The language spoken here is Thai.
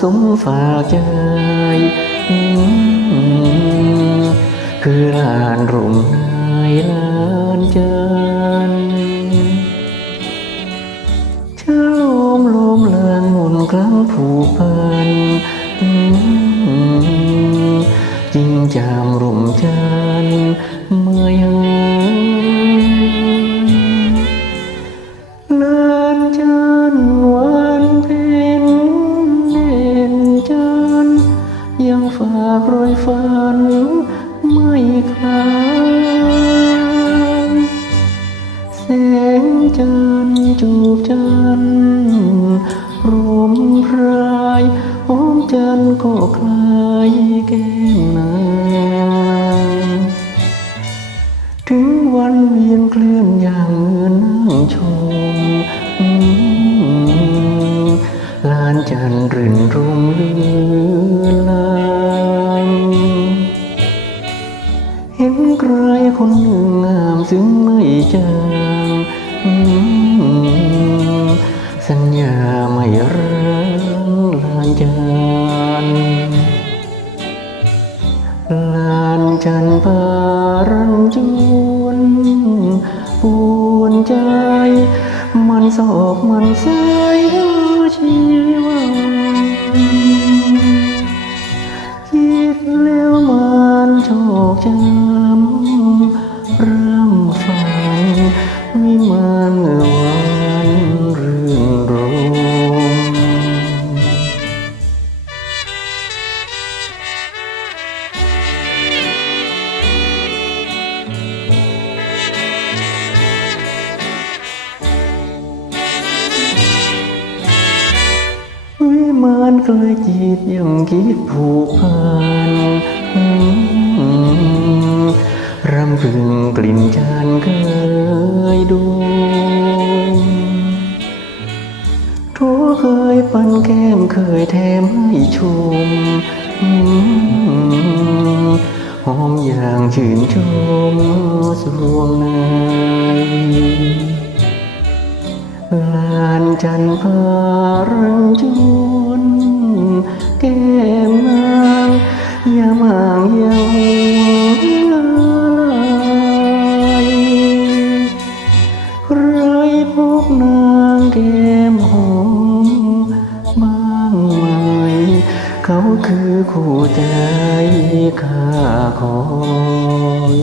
สมฝากใจ คือลานร่มนายลานจันชะลมลมเลืองหมุนครั้งผูกพัน จริงจามร่มจั ไม่คลายแสงจันทร์จูบจันทร์รวมพรายหอมจันทร์ก็คลายแก้มนางถึงวันเวียนเคลื่อนอย่างเมือนั่งชมอืมลานจันทร์รื่นรมเลือนลา ใครคนหนึ่งงามซึ่งไม่จางสัญญาไม่ร้างลานจันลานจันทร์พารันจวนปวนใจ มันสอกมันใสชีวา มานเคยจิตยังคิดผูกพันรำพึงกลิ่นจานเคยดูทั่วเคยปันแก้มเคยแถมให้ชมอืมหอมอย่างชื่นชมสวงใน ลานจันทร์พารันจวนแก้มนางยามางยังลายใครพบนางแก้มหอมบ้างไหมเขาคือคู่ใจข้าคอย